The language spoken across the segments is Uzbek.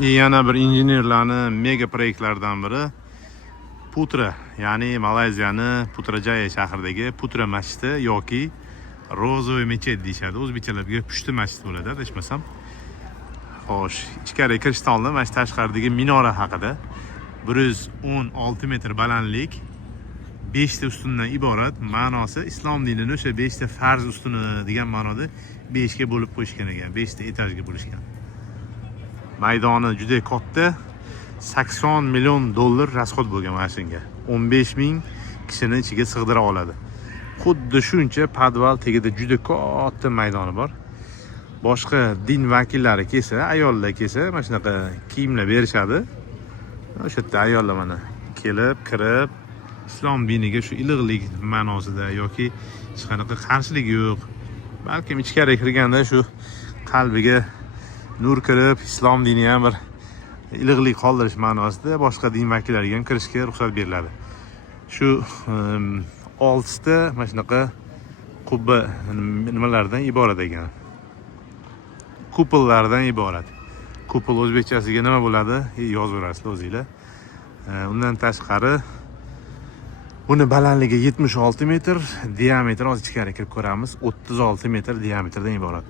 Yana bir injenerlarning mega proyektlaridan biri Putra, ya'ni Malayziyaning Putrajaya shahridagi Putra masjidi yoki Rozo'y mechet deyishadi. O'zbekchalarga pushti masjid bo'ladi, adashmasam. Xo'sh, ichkari kirishdan oldin mana shu tashqaridagi minora haqida 116 metr balandlik, 5 ta ustundan iborat. Ma'nosi islom dinining o'sha 5 ta farz ustuni degan ma'noda 5 ga bo'lib qo'yishgan ekan, 5 ta etajga bo'lishgan. Maydoni juda katta, 80 million dollar rasxod bo'lgan mana shunga. 15 ming kishini ichiga sig'dira oladi. Xuddi shuncha podval tagida juda katta maydoni bor. Boshqa din vakillari kelsa, ayollar kelsa, mana shunaqa kiyimlar berishadi. O'sha yerda ayollar mana kelib, kirib, islom diniga shu iliqlik ma'nosida yoki hech qanaqa qarshilik yo'q. Balkim ichkari kirganda shu qalbiga nur kirib, islom diniga ham bir iliqlik qoldirish ma'nosida boshqa din vakillariga ham kirishga ruxsat beriladi. Shu 6 ta mana shunaqa qubba nimalardan iborat ekan. Kupollardan iborat. Kupol o'zbekchasiga nima bo'ladi? Yozib berasizlar o'zingizlar. Undan tashqari buni balandligi 76 metr, diametri hozir ichkari kirib ko'ramiz. 36 metr diametrdan iborat.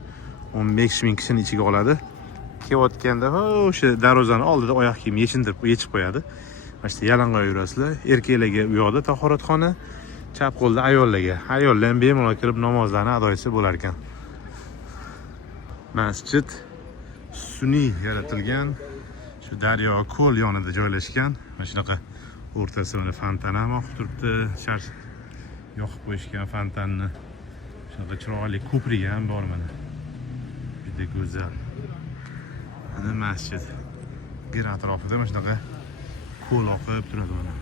15 ming kishini ichiga oladi. Kelayotganda o'sha darvozani oldida oyoq kiyim yechib qo'yadi. Mana shu yalang'och yurasizlar. Erkaklarga u yoqda tahoratxona, chap qo'lda ayollarga. Ayollar ham bemalol kirib namozlarni ado etsa bo'lar ekan. Masjid sun'iy yaratilgan, shu daryo ko'l yonida joylashgan. Mana shunaqa o'rtasida fontan ham oqib turibdi. Shart yoqib qo'yishgan fontanni. Shunaqa chiroyli ko'prik ham bor mana. Juda go'zal. Mana masjid. Bir atrofida mana shunaqa ko'l oqib turadi mana.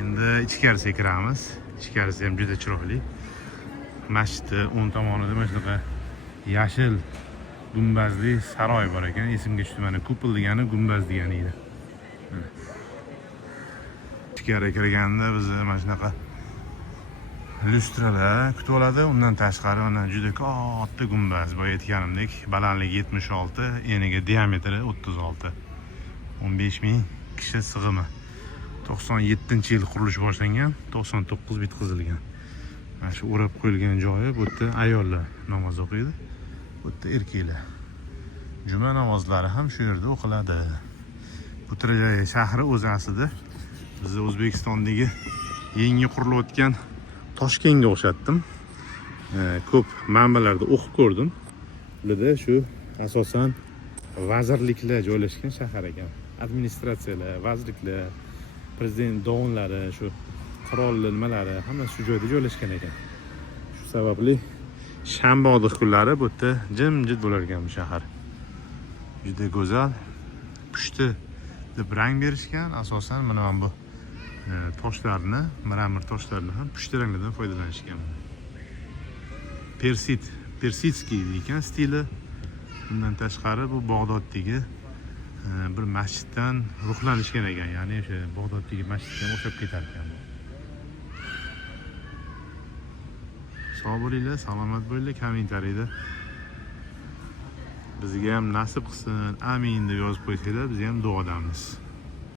Endi ichkarisiga kiramiz. Ichkarisi ham juda chiroyli. Masjidni o'ng tomonida mana shunaqa yashil gumbazli saroy bor ekan. Esimga tushdi, mana kupol degani gumbaz degani edi. Ichkariga kirganda bizni mana shunaqa lyustralar kutib oladi. Undan tashqari mana juda katta gumbaz. Boya aytganimdek, balandligi 76, eniga diametri 36. 15 ming kishi sig'imi. 97-yil qurilish boshlangan, 99 bitkazilgan. Mana shu o'rab qo'yilgan joyi, bu yerda ayollar namoz o'qiydi. Bu yerda erkaklar. Juma namozlari ham shu yerda o'qiladi. Putrajaya shahri o'z aslida biz O'zbekistondagi yangi qurilayotgan Toshkentga o'xshatdim. Ko'p manbalarda o'qib ko'rdim. Bularda shu asosan vazirliklar joylashgan shahar ekan. Administratsiyalar, vazirliklar, prezident dovonlari, shu qirollar nimalari hammasi shu joyda joylashgan ekan. Shu sababli shanba kunlari bu yerda jimjit bo'lar ekan bu shahar. Juda go'zal. Pushti deb rang berishgan. Asosan mana bu toshlarni, mramor toshlarni ham pushti ranglardan foydalanishgan. Persitskiy degan stili. Bundan tashqari bu Bag'doddagi bir masjiddan ruhlanishgan ekan. Ya'ni o'sha Bag'doddagi masjidga o'xshab ketar ekan. Sog' bo'linglar, salomat bo'linglar. Kommentariyada bizga ham nasib qilsin, amin deb yozib qo'ysanglar, biz ham duodamiz.